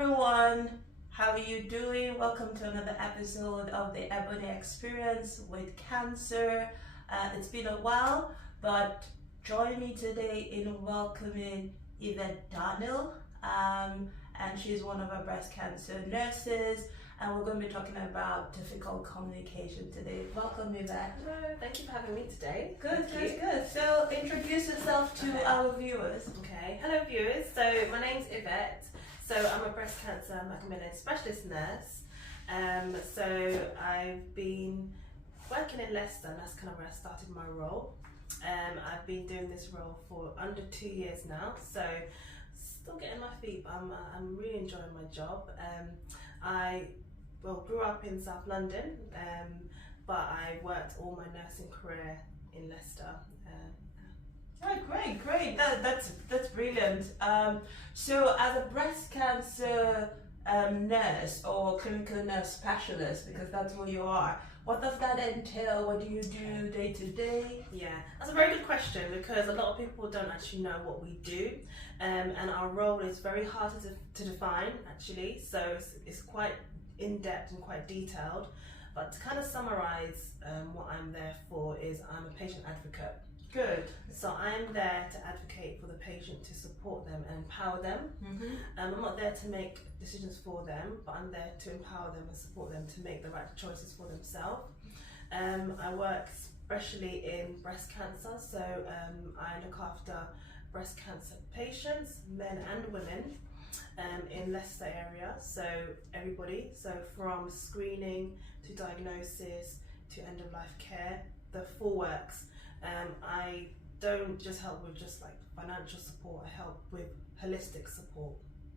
everyone, how are you doing? Welcome to another episode of the Ebony Experience with Cancer. It's been a while, but join me today in welcoming Evette Daniel, and she's one of our breast cancer nurses, and we're going to be talking about difficult communication today. Welcome, Evette. Hello, thank you for having me today. Good. So introduce yourself to our viewers. Okay, hello viewers. So my name's Evette. So I'm a breast cancer Macmillan specialist nurse. So I've been working in Leicester, and that's kind of where I started my role. I've been doing this role for under 2 years now, so still getting my feet, but I'm really enjoying my job. I grew up in South London, but I worked all my nursing career in Leicester. Right, great. That's brilliant. So as a breast cancer nurse or clinical nurse specialist, because that's what you are, what does that entail? What do you do day to day? Yeah, that's a very good question, because a lot of people don't actually know what we do, and our role is very hard to define actually, so it's quite in-depth and quite detailed. But to kind of summarize what I'm there for is I'm a patient advocate. Good. So I'm there to advocate for the patient, to support them and empower them. I'm not there to make decisions for them, but I'm there to empower them and support them to make the right choices for themselves. I work especially in breast cancer, so I look after breast cancer patients, men and women, in Leicester area, so everybody, so from screening to diagnosis to end of life care, the full works. I don't just help with just like financial support, I help with holistic support.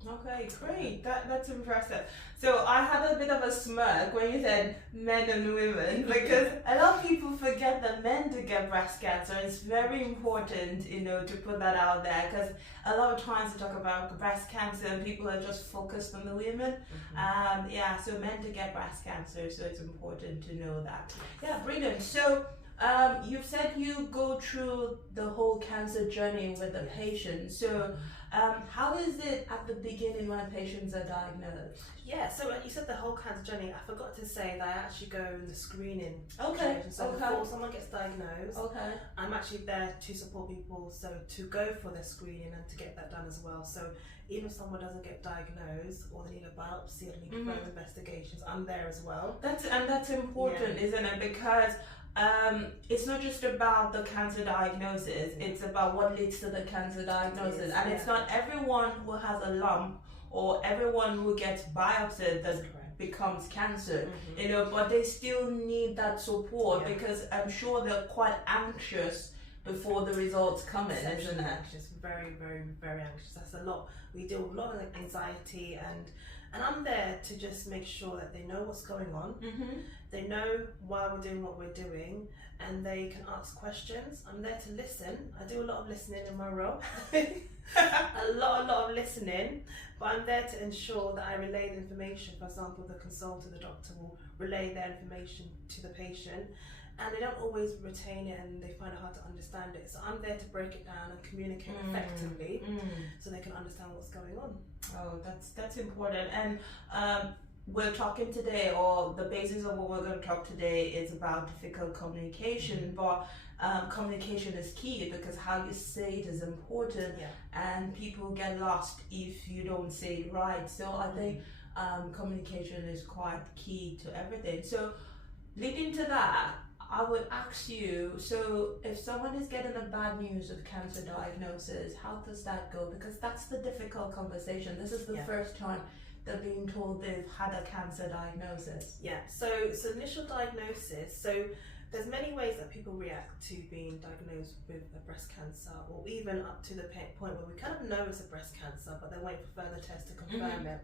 Okay, great. That's impressive. So I had a bit of a smirk when you said men and women, because a lot of people forget that men do get breast cancer. It's very important, to put that out there, because a lot of times we talk about breast cancer and people are just focused on the women. So men do get breast cancer, so it's important to know that. Yeah, brilliant. So you've said you go through the whole cancer journey with the patient. So how is it at the beginning when patients are diagnosed? Yeah, so you said the whole cancer journey. I forgot to say that I actually go in the screening. Okay. So before someone gets diagnosed, I'm actually there to support people, so to go for their screening and to get that done as well. So even if someone doesn't get diagnosed or they need a biopsy or they need further investigations, I'm there as well. That's important, isn't it? Because it's not just about the cancer diagnosis, it's about what leads to the cancer diagnosis. And it's not everyone who has a lump or everyone who gets biopsied that becomes cancer, but they still need that support, because I'm sure they're quite anxious before the results come in, isn't it? Anxious, very, very, very anxious. That's a lot. We deal with a lot of anxiety, and I'm there to just make sure that they know what's going on, they know why we're doing what we're doing, and they can ask questions. I'm there to listen. I do a lot of listening in my role. a lot of listening, but I'm there to ensure that I relay the information. For example, the consultant, the doctor will relay their information to the patient, and they don't always retain it and they find it hard to understand it. So I'm there to break it down and communicate effectively so they can understand what's going on. Oh, that's important. And we're talking today, or the basis of what we're going to talk today is about difficult communication, but communication is key, because how you say it is important, and people get lost if you don't say it right. So I think communication is quite key to everything. So leading to that, I would ask you, so if someone is getting a bad news of cancer diagnosis, how does that go? Because that's the difficult conversation. This is the first time they're being told they've had a cancer diagnosis. Yeah, so initial diagnosis, so there's many ways that people react to being diagnosed with a breast cancer, or even up to the point where we kind of know it's a breast cancer, but they're waiting for further tests to confirm it.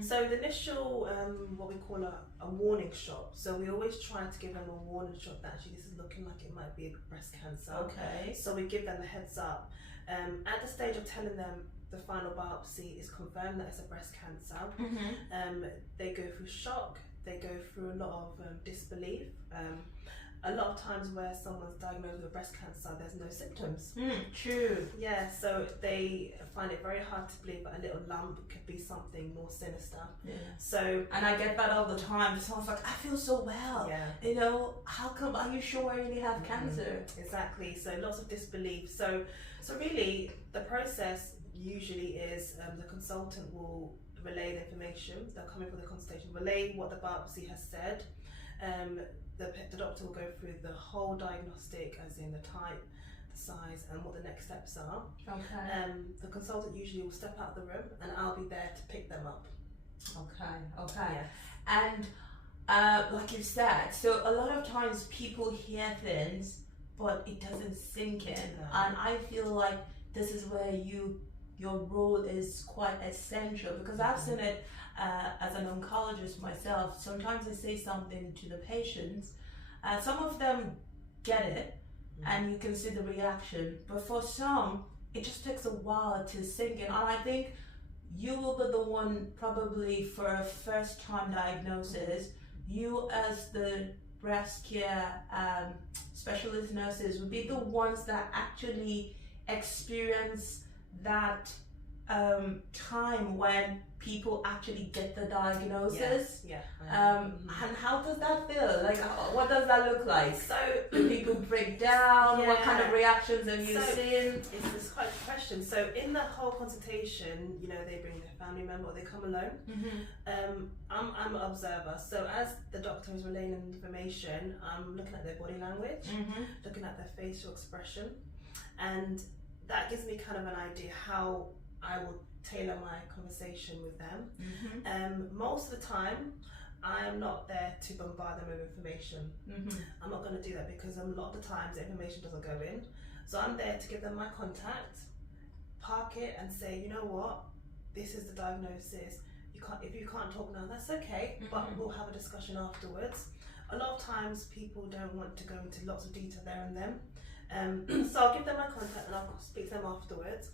So the initial, what we call a warning shot. So we always try to give them a warning shot that actually this is looking like it might be a breast cancer. Okay. So we give them the heads up. At the stage of telling them the final biopsy is confirmed that it's a breast cancer, they go through shock, they go through a lot of disbelief. a lot of times where someone's diagnosed with breast cancer, there's no symptoms. True. Yeah, so they find it very hard to believe that a little lump could be something more sinister. Yeah. So, and I get that all the time. Someone's like, I feel so well. Yeah. You know, how come? Are you sure I really have cancer? Exactly. So lots of disbelief. So really, the process usually is the consultant will relay the information. They'll come in for the consultation, relay what the biopsy has said. The doctor will go through the whole diagnostic, as in the type, the size, and what the next steps are. Okay. The consultant usually will step out of the room, and I'll be there to pick them up. Okay. Yes. And like you said, so a lot of times people hear things, but it doesn't sink in. No. And I feel like this is where your role is quite essential, because I've seen it as an oncologist myself. Sometimes I say something to the patients, some of them get it, and you can see the reaction, but for some it just takes a while to sink in. And I think you will be the one, probably for a first time diagnosis, you as the breast care specialist nurses would be the ones that actually experience that time when people actually get the diagnosis. And how does that feel? Like, what does that look like? So, do people break down? What kind of reactions have you seen? It's quite a question. So in the whole consultation, you know, they bring their family member or they come alone. I'm an observer. So as the doctor is relaying information, I'm looking at their body language, looking at their facial expression, and that gives me kind of an idea how I will tailor my conversation with them. Most of the time, I am not there to bombard them with information. I'm not going to do that, because a lot of the times the information doesn't go in. So I'm there to give them my contact, park it, and say, you know what, this is the diagnosis. If you can't talk now, that's okay, but we'll have a discussion afterwards. A lot of times people don't want to go into lots of detail there and then. So I'll give them my contact and I'll speak to them afterwards.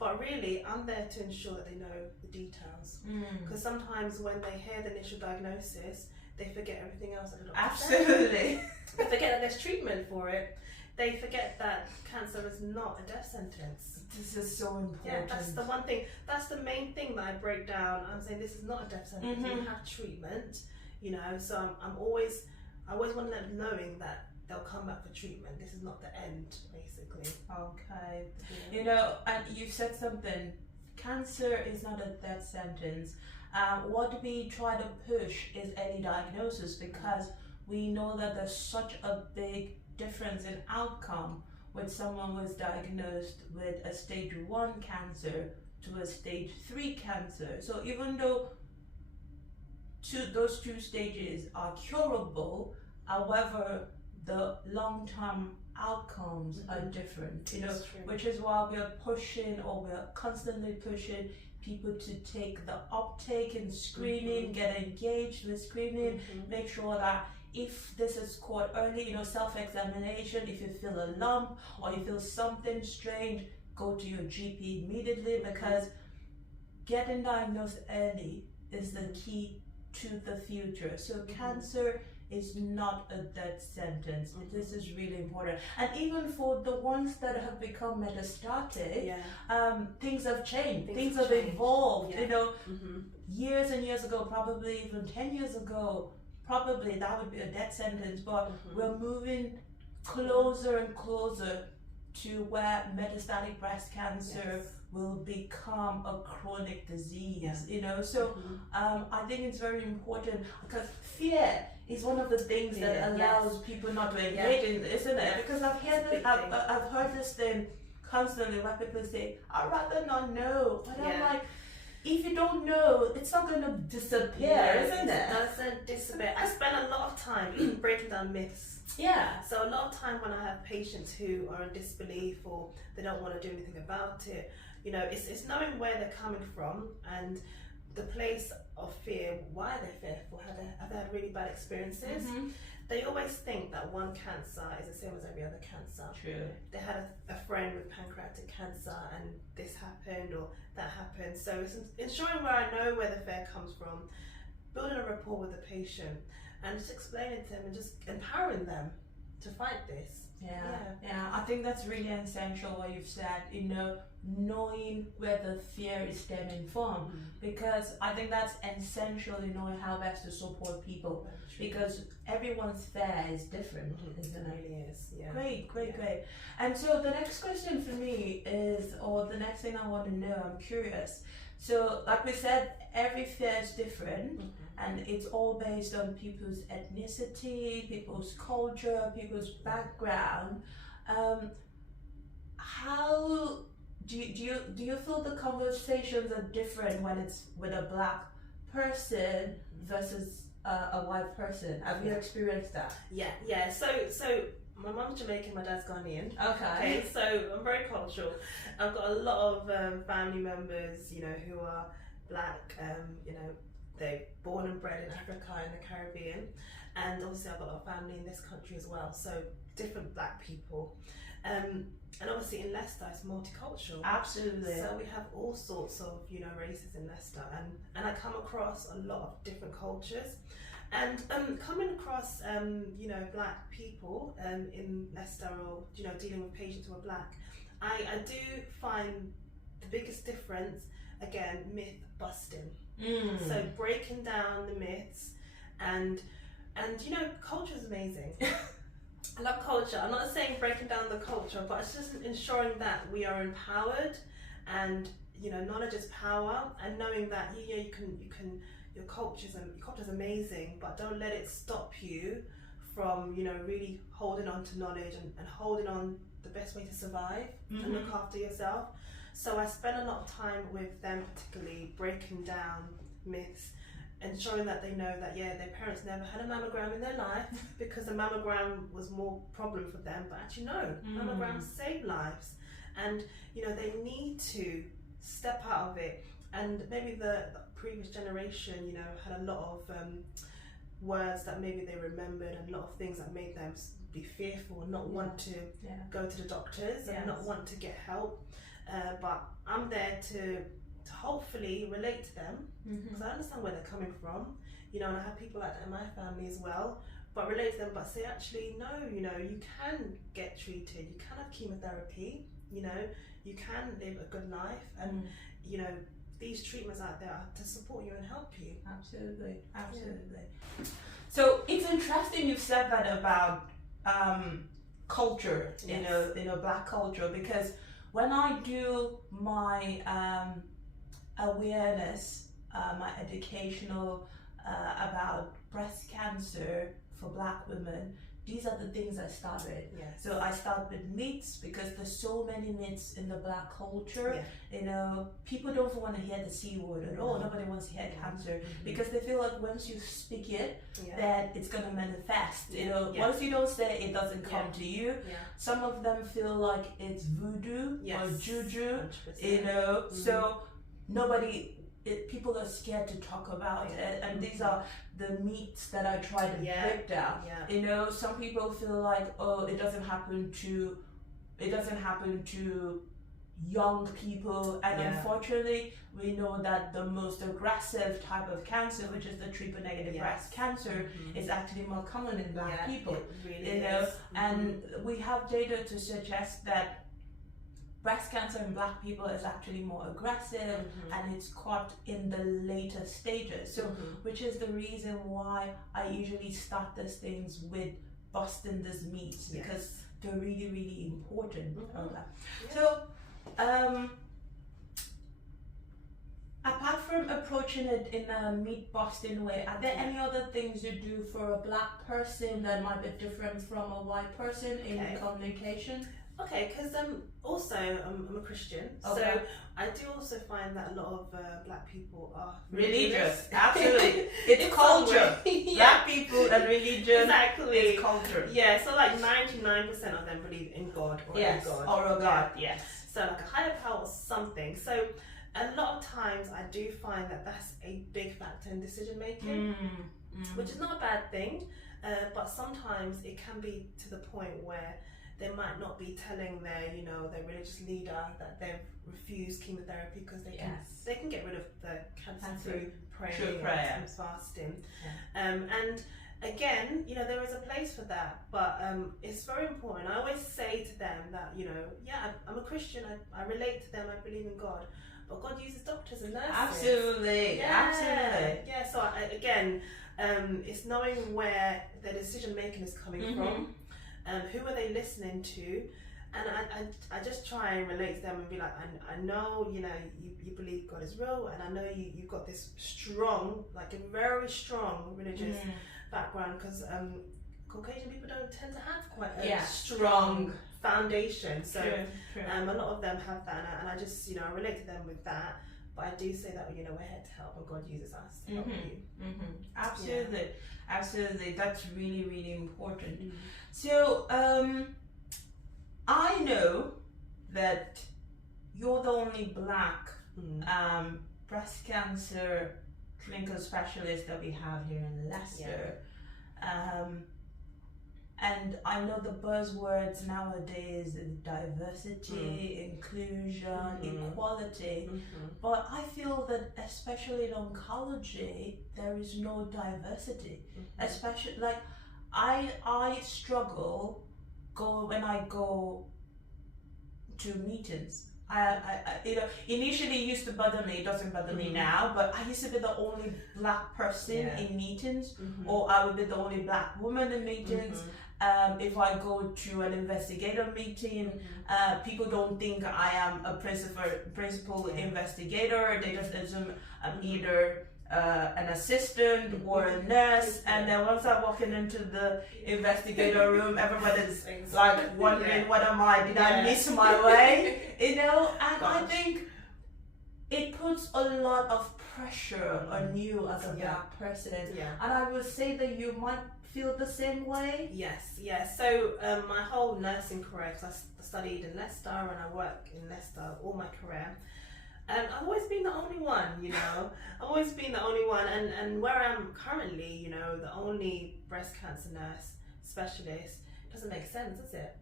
But really, I'm there to ensure that they know the details. Because sometimes when they hear the initial diagnosis, they forget everything else that the doctor said. Absolutely. They forget that there's treatment for it. They forget that cancer is not a death sentence. This is so important. Yeah, that's the one thing. That's the main thing that I break down. I'm saying this is not a death sentence. You have treatment, you know. So I always want them knowing that they'll come back for treatment. This is not the end, basically. Okay. Yeah. You know, and you said something. Cancer is not a death sentence. What we try to push is early diagnosis, because we know that there's such a big difference in outcome when someone was diagnosed with a stage 1 cancer to a stage 3 cancer. So even though those two stages are curable, however, the long-term outcomes are different, you know, which is why we are pushing, or we are constantly pushing people to take the uptake in screening, get engaged with screening, make sure that if this is caught early, you know, self-examination, if you feel a lump or you feel something strange, go to your GP immediately, because getting diagnosed early is the key to the future. So cancer is not a death sentence. This is really important. And even for the ones that have become metastatic, things have changed. Things have evolved. You know, years and years ago, probably even 10 years ago, probably that would be a death sentence. But we're moving closer and closer to where metastatic breast cancer will become a chronic disease, you know. So I think it's very important, because fear is one of the things that allows people not to engage in, isn't it? Because I've heard this thing constantly where people say, I'd rather not know. But I'm like, if you don't know, it's not going to disappear, isn't it? It doesn't disappear. I spend a lot of time breaking down myths. So a lot of time when I have patients who are in disbelief or they don't want to do anything about it, you know, it's knowing where they're coming from and the place of fear. Why are they fearful? Have they had really bad experiences? They always think that one cancer is the same as every other cancer. True. They had a friend with pancreatic cancer and this happened or that happened. So it's ensuring where I know where the fear comes from, building a rapport with the patient and just explaining to them and just empowering them. to fight this. Yeah. I think that's really essential what you've said, knowing where the fear is stemming from, because I think that's essential in knowing how best to support people, because everyone's fear is different, isn't it? It really is, yeah. Great. And so the next question for me is, or the next thing I want to know, I'm curious. So like we said, every fear is different, and it's all based on people's ethnicity, people's culture, people's background. How do you feel the conversations are different when it's with a black person versus a white person? Have you experienced that? Yeah. So my mum's Jamaican, my dad's Ghanaian. Okay. So I'm very cultural. I've got a lot of family members, who are black. They're born and bred in Africa and the Caribbean, and obviously I've got a lot of family in this country as well. So different black people, and obviously in Leicester it's multicultural. Absolutely. So we have all sorts of races in Leicester, and I come across a lot of different cultures. And coming across, black people in Leicester, or dealing with patients who are black, I do find the biggest difference, again, myth busting. So breaking down the myths, and culture is amazing. I love culture. I'm not saying breaking down the culture, but it's just ensuring that we are empowered, and knowledge is power, and knowing that you can. Your culture's amazing, but don't let it stop you from really holding on to knowledge and holding on the best way to survive and look after yourself. So I spend a lot of time with them, particularly breaking down myths, ensuring that they know that their parents never had a mammogram in their life because a mammogram was more problem for them, but actually no, mammograms save lives, and they need to step out of it. And maybe the previous generation, had a lot of words that maybe they remembered, and a lot of things that made them be fearful and not want to go to the doctors and not want to get help. But I'm there to hopefully relate to them, because I understand where they're coming from, and I have people like that in my family as well. But relate to them, but say actually no, you can get treated, you can have chemotherapy, you can live a good life, and these treatments out there are to support you and help you. Absolutely. So it's interesting you've said that about culture, black culture, because when I do my awareness, my educational about breast cancer for black women, these are the things I started. Yes. So I start with myths, because there's so many myths in the black culture. People don't want to hear the C word at all. Nobody wants to hear cancer, because they feel like once you speak it, that it's going to manifest. Once you don't say it, doesn't come to you. Some of them feel like it's voodoo or juju, 100%. So people are scared to talk about it, and these are the myths that I try to break down. Some people feel like, it doesn't happen to young people, and unfortunately we know that the most aggressive type of cancer, which is the triple negative breast cancer, is actually more common in black people. It really is. And we have data to suggest that breast cancer in black people is actually more aggressive, and it's caught in the later stages. So, which is the reason why I usually start these things with busting these myths, because they're really, really important. So, apart from approaching it in a myth busting way, are there any other things you do for a black person that might be different from a white person in communication? Okay, because also I'm a Christian, so I do also find that a lot of black people are religious. Absolutely, it's culture. Black people and religion. Exactly, it's culture. Yeah, so like 99% of them believe in God or in God. Or a God. Yes. So like a higher power or something. So a lot of times I do find that that's a big factor in decision making, which is not a bad thing, but sometimes it can be to the point where they might not be telling their religious leader that they've refused chemotherapy, because they can get rid of the cancer through prayer and fasting. again, you know, there is a place for that, but it's very important. I always say to them that, you know, yeah, I'm a Christian, I relate to them, I believe in God, but God uses doctors and nurses. Absolutely, absolutely. Yeah, so again, it's knowing where the decision making is coming from, who are they listening to, and I just try and relate to them and be like, I know, you know, you believe God is real, and I know you've got this strong, like a very strong religious background, because Caucasian people don't tend to have quite a strong foundation, so true. A lot of them have that, and I just, you know, I relate to them with that, but I do say that, you know, we're here to help, and God uses us to help you. Absolutely, absolutely, that's really, really important. So I know that you're the only Black breast cancer clinical specialist that we have here in Leicester. And I know the buzzwords nowadays is diversity, inclusion, equality, but I feel that especially in oncology, there is no diversity. Especially, like, I struggle when I go to meetings. I you know, initially it used to bother me, it doesn't bother me now, but I used to be the only Black person in meetings, or I would be the only Black woman in meetings. If I go to an investigator meeting, people don't think I am a principal investigator. They just assume I'm either an assistant or a nurse, and then once I walk into the investigator room, everybody's like wondering, what am I? Did I miss my way? You know, and I think it puts a lot of pressure on you as a Black person, and I would say that you might feel the same way. Yes. So my whole nursing career, because I studied in Leicester and I work in Leicester all my career. I've always been the only one, you know. I've always been the only one, and where I am currently, you know, the only breast cancer nurse specialist, doesn't make sense, does it?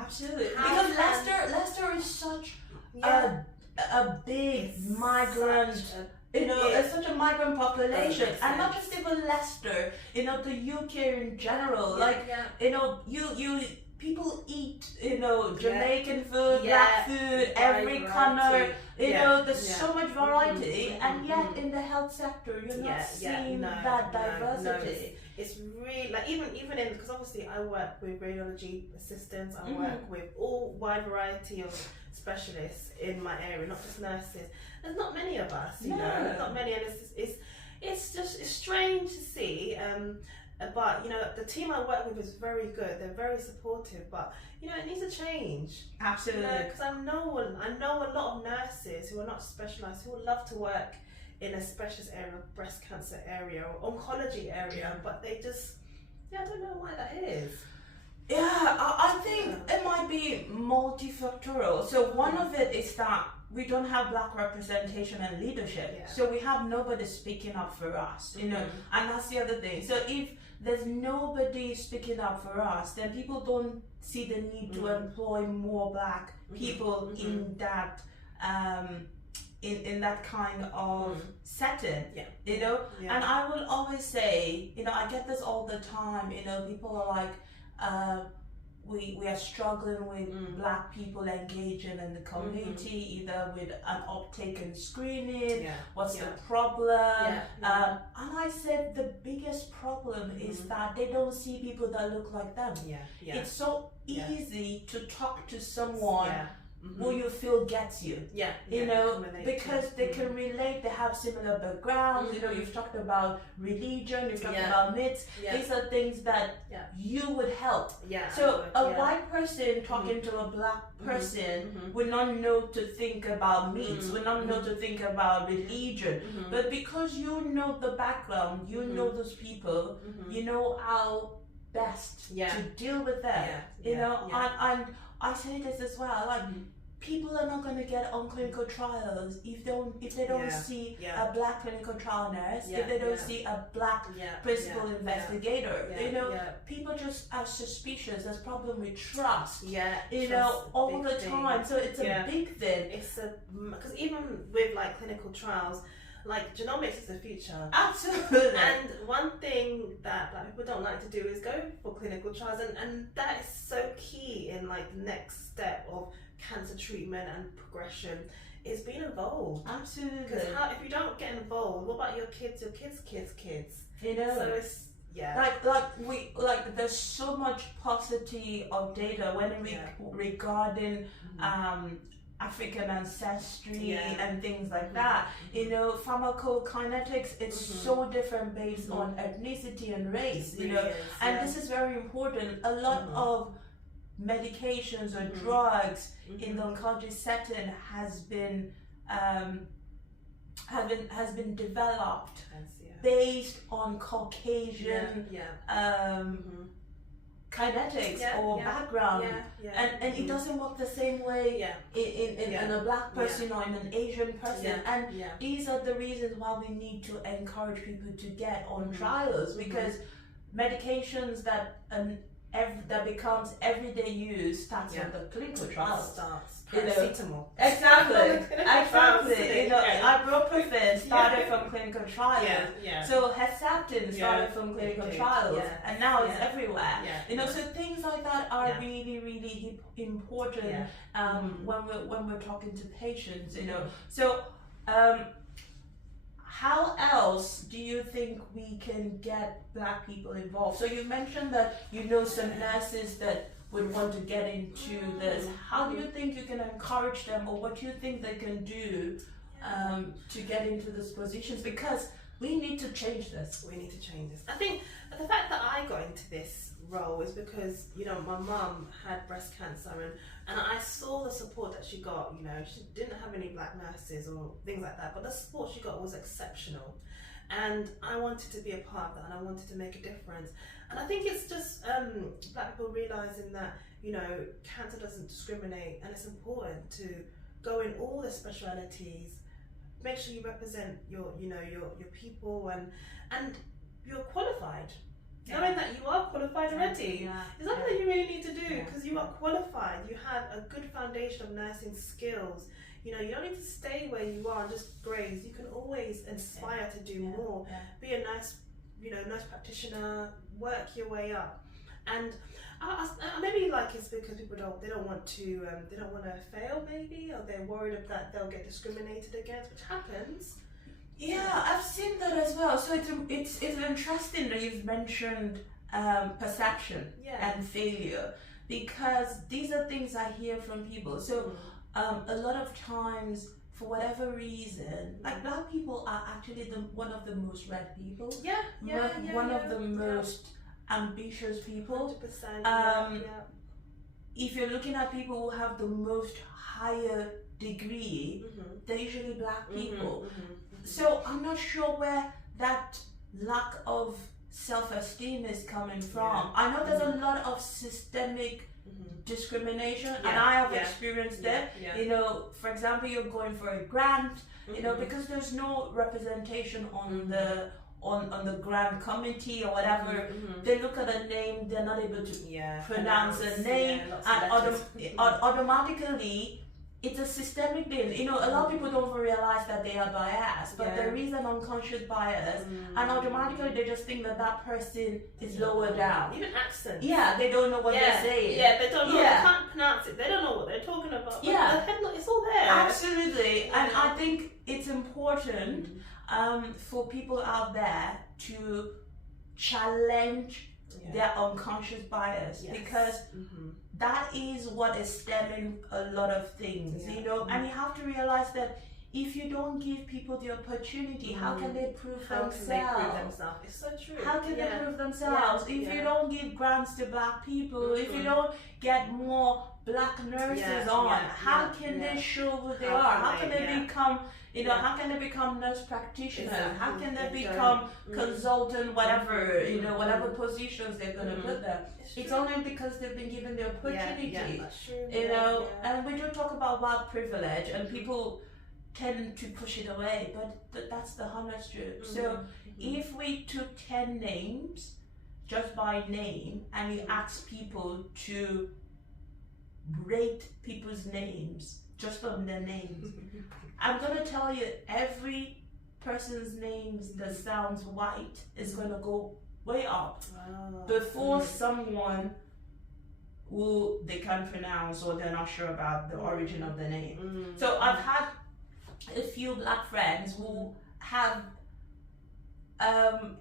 Absolutely, because Leicester is such a big migrant. You know, it's such a migrant population, and not just even Leicester. You know, the UK in general. You know, you people eat, you know, Jamaican food, Black food, every corner. You know, there's so much variety, and yet in the health sector, you're not seeing that diversity. No, it's really, like, even in, because obviously I work with radiology assistants, I work with all wide variety of specialists in my area, not just nurses. There's not many of us, you know. There's not many, and it's strange to see. But you know, the team I work with is very good. They're very supportive, but you know, it needs to change. Absolutely. Because I know a lot of nurses who are not specialised who would love to work in a specialist area, breast cancer area or oncology area, but they just, I don't know why that is. Yeah, I think it might be multifactorial. So one of it is that we don't have Black representation and leadership. So we have nobody speaking up for us, you know, and that's the other thing. So if there's nobody speaking up for us, then people don't see the need to employ more Black people in that in that kind of setting, you know. And I will always say, you know, I get this all the time, you know, people are like, we are struggling with Black people engaging in the community, either with an uptake in screening, what's the problem? And I said the biggest problem is that they don't see people that look like them. It's so easy to talk to someone who you feel gets you, you know, because they can relate, they have similar backgrounds, you know, you've talked about religion, you've talked about myths, these are things that you would help. So a white person talking to a Black person would not know to think about myths, would not know to think about religion, but because you know the background, you know those people, you know how best to deal with them, you know, and I say this as well, like, people are not going to get on clinical trials if they don't see a Black clinical trial nurse, if they don't see a Black principal investigator. You know, people just are suspicious. There's problem with trust. You know, all the time. So it's a big thing. It's because even with like clinical trials, like genomics is the future. Absolutely. And one thing that Black people don't like to do is go for clinical trials, and that is so key in like the next step of cancer treatment and progression is being involved. Absolutely. Because if you don't get involved, what about your kids' kids? You know. So it's there's so much paucity of data regarding African ancestry and things like that. You know, pharmacokinetics is so different based on ethnicity and race. You know, and this is very important. A lot of medications or drugs in the oncology setting has been developed based on Caucasian kinetics or background, and it doesn't work the same way in a Black person or in an Asian person. And these are the reasons why we need to encourage people to get on trials, because medications that becomes everyday use starts on the clinical trials. Paracetamol. Exactly. You know, ibuprofen started from clinical trials. So Herceptin started from clinical trials, and now it's everywhere. You know, so things like that are really, really important when we're talking to patients. You know, so. How else do you think we can get Black people involved? So you mentioned that you know some nurses that would want to get into this. How do you think you can encourage them, or what do you think they can do to get into these positions? Because we need to change this. I think the fact that I got into this role is because, you know, my mum had breast cancer, and I saw the support that she got. You know, she didn't have any Black nurses or things like that, but the support she got was exceptional, and I wanted to be a part of that, and I wanted to make a difference. And I think it's just Black people realising that, you know, cancer doesn't discriminate, and it's important to go in all the specialities, make sure you represent your people, and you're qualified. Knowing that you are qualified already is something that you really need to do, because you are qualified. You have a good foundation of nursing skills. You know, you don't need to stay where you are and just graze. You can always aspire to do more. Be a nurse practitioner, work your way up. And maybe like it's because people don't want to fail, maybe, or they're worried that they'll get discriminated against, which happens. Yeah, I've seen that as well. So it's interesting that you've mentioned perception and failure, because these are things I hear from people. So a lot of times, for whatever reason, like Black people are actually one of the most read people. One of the most ambitious people. 100%. If you're looking at people who have the most higher degree, they're usually Black people. So I'm not sure where that lack of self-esteem is coming from. I know there's a lot of systemic discrimination, and I have experienced it. You know, for example, you're going for a grant, you know, because there's no representation on the grant committee or whatever. They look at a name, they're not able to pronounce a name, and automatically it's a systemic thing. You know, a lot of people don't realize that they are biased, but there is an unconscious bias, and automatically they just think that person is lower down. Even accent. They don't know what they're saying. They don't know. They can't pronounce it. They don't know what they're talking about. But it's all there. Absolutely. And I think it's important for people out there to challenge their unconscious bias, because that is what is stemming a lot of things, you know. And you have to realize that if you don't give people the opportunity, how can they prove themselves? It's so true. How can they prove themselves? If you don't give grants to Black people, if you don't get more Black nurses on, how can they show who they are? How can they become, you know, how can they become nurse practitioners? How can they become consultant, whatever, you know, whatever positions they're going to put them? It's only because they've been given the opportunity, you know. And we do talk about white privilege, and people tend to push it away, but that's the honest truth. So if we took 10 names just by name, and we asked people to rate people's names just on their names, I'm gonna tell you, every person's names that sounds white is going to go way up Wow. before someone who they can't pronounce or they're not sure about the origin of the name. So I've had a few black friends who have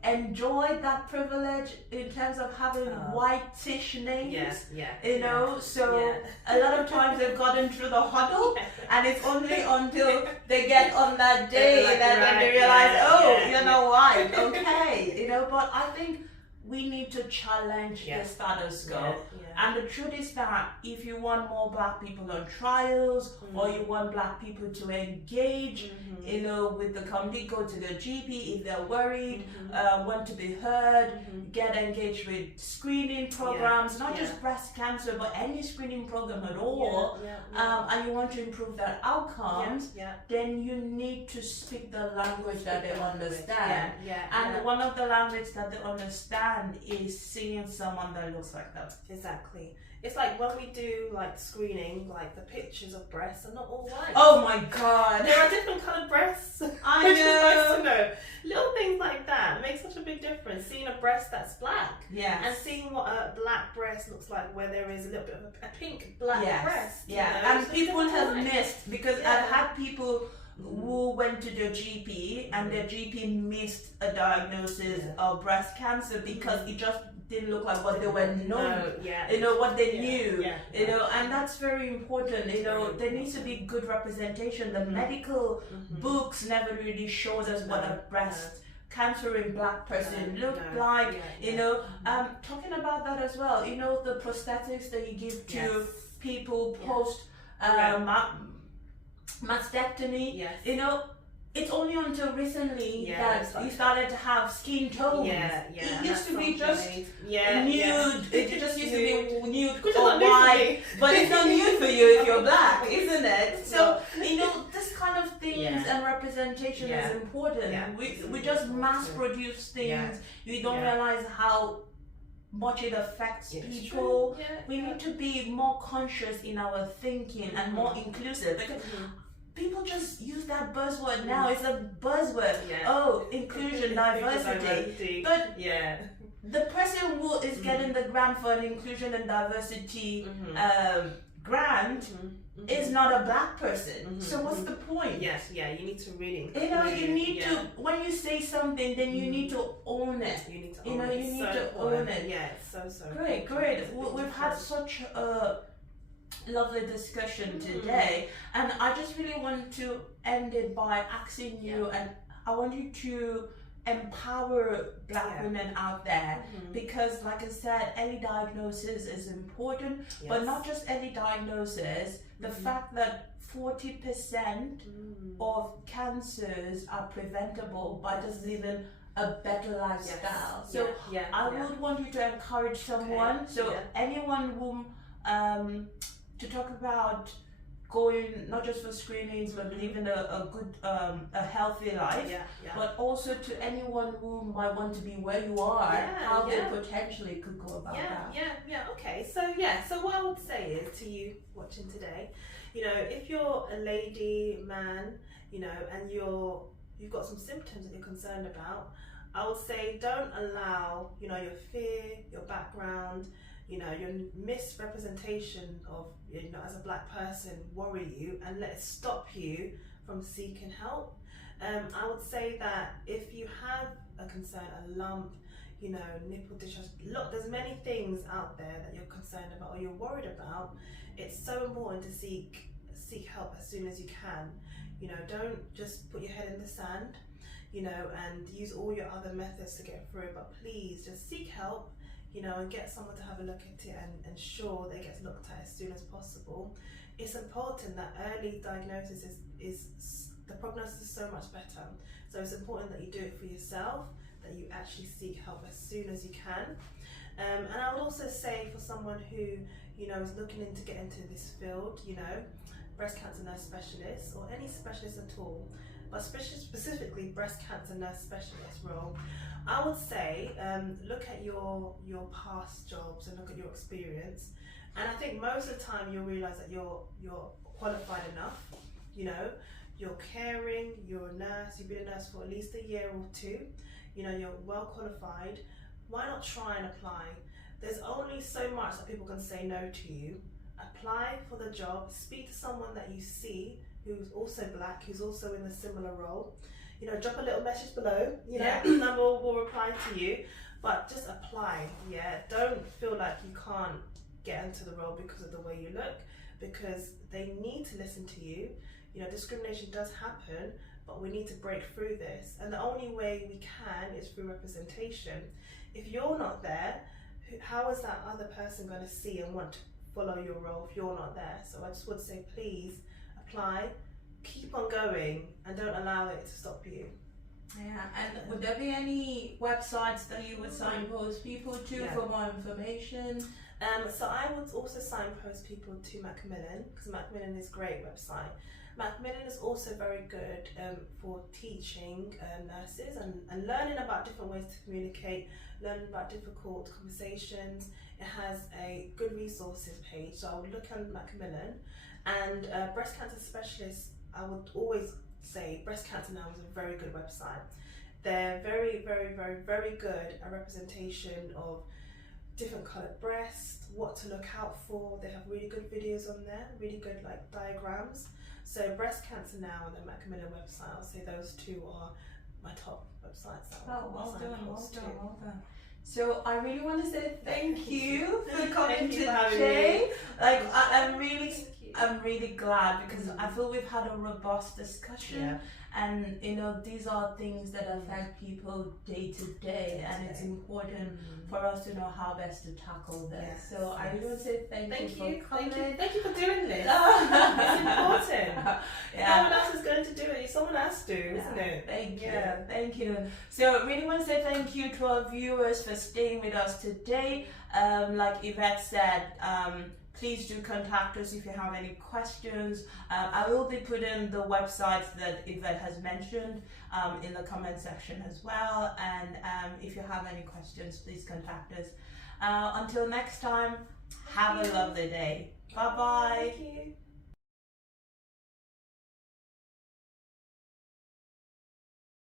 enjoyed that privilege in terms of having whitish names. You know, so a lot of times they've gotten through the huddle, and it's only until they get on that day that they realize, you're not white, okay, you know. But I think we need to challenge the status quo. And the truth is that if you want more black people on trials, or you want black people to engage, you know, with the community, go to their GP if they're worried, want to be heard, get engaged with screening programs, not just breast cancer, but any screening program at all, and you want to improve their outcomes, then you need to speak the language that they understand. And one of the language that they understand is seeing someone that looks like them. Exactly. It's like when we do like screening, like the pictures of breasts are not all white. Oh my god. There are different coloured breasts. I which know. is nice to know. Little things like that make such a big difference. Seeing a breast that's black. And seeing what a black breast looks like where there is a little bit of a pink black breast. You know? And people have missed, because I've had people who went to their GP and their GP missed a diagnosis of breast cancer because it just didn't look like what they were known, you know, what they knew, you know, and that's very important. You know, there needs to be good representation. The medical books never really showed us what a breast cancer in black person looked like, you know. Talking about that as well, you know, the prosthetics that you give to people post mastectomy, you know, it's only until recently that you started to have skin tones. It used to be just nude. It just used to be nude or white, but it's not nude for you if you're black, isn't it? So, you know, this kind of things and representation is important. We just mass produce things. We don't realize how much it affects people. We need to be more conscious in our thinking and more inclusive, because people just use that buzzword now. It's a buzzword. Oh, inclusion, diversity. But the person who is getting the grant for an inclusion and diversity grant is not a black person. So what's the point? You need to really, you know, you need to, when you say something, then you need to own it. You need to own it. You need to own it. It's so great. We've had such a lovely discussion today, and I just really want to end it by asking you, and I want you to empower black women out there, because like I said, early diagnosis is important, but not just early diagnosis. The fact that 40% of cancers are preventable by just living a better lifestyle. So I would want you to encourage someone, anyone whom to talk about going not just for screenings but living a good a healthy life, but also to anyone who might want to be where you are, how they potentially could go about that. Okay, so what I would say is to you watching today, you know, if you're a lady, man, you know, and you've got some symptoms that you're concerned about, I would say don't allow, you know, your fear, your background, you know, your misrepresentation of, you know, as a black person worry you and let it stop you from seeking help. I would say that if you have a concern, a lump, you know, nipple discharge, look, there's many things out there that you're concerned about or you're worried about. It's so important to seek help as soon as you can. You know, don't just put your head in the sand, you know, and use all your other methods to get through it, but please just seek help, you know, and get someone to have a look at it and ensure that it gets looked at as soon as possible. It's important that early diagnosis is the prognosis is so much better. So it's important that you do it for yourself, that you actually seek help as soon as you can. And I would also say for someone who, you know, is looking to get into this field, you know, breast cancer nurse specialist or any specialist at all, but specifically breast cancer nurse specialist role, I would say look at your past jobs and look at your experience, and I think most of the time you'll realise that you're qualified enough, you know, you're caring, you're a nurse, you've been a nurse for at least a year or two, you know, you're well qualified, why not try and apply? There's only so much that people can say no to you. Apply for the job, speak to someone that you see who's also black, who's also in a similar role. You know, drop a little message below, you know, number will reply to you, but just apply, yeah. Don't feel like you can't get into the role because of the way you look, because they need to listen to you. You know, discrimination does happen, but we need to break through this. And the only way we can is through representation. If you're not there, how is that other person going to see and want to follow your role if you're not there? So I just would say, please apply, keep on going, and don't allow it to stop you. Yeah, and would there be any websites that you would signpost people to for more information? So I would also signpost people to Macmillan, because Macmillan is a great website. Macmillan is also very good for teaching nurses and learning about different ways to communicate, learning about difficult conversations. It has a good resources page, so I would look at Macmillan. And breast cancer specialists, I would always say Breast Cancer Now is a very good website. They're very, very, very, very good at representation of different coloured breasts, what to look out for. They have really good videos on there, really good like diagrams. So Breast Cancer Now and the Macmillan website, I'll say those two are my top websites. Well done. So I really want to say thank you for coming today. Like I'm really glad, because I feel we've had a robust discussion, and you know, these are things that affect people day to day, and it's important for us to know how best to tackle this. So I really want to say thank you for coming. Thank you for doing this. It's important. No one else is going to do it. Someone has to, isn't it? Thank you. So I really want to say thank you to our viewers for staying with us today. Like Evette said, please do contact us if you have any questions. I will be putting the websites that Evette has mentioned in the comment section as well. And if you have any questions, please contact us. Until next time, have a lovely day. Bye-bye. Thank you.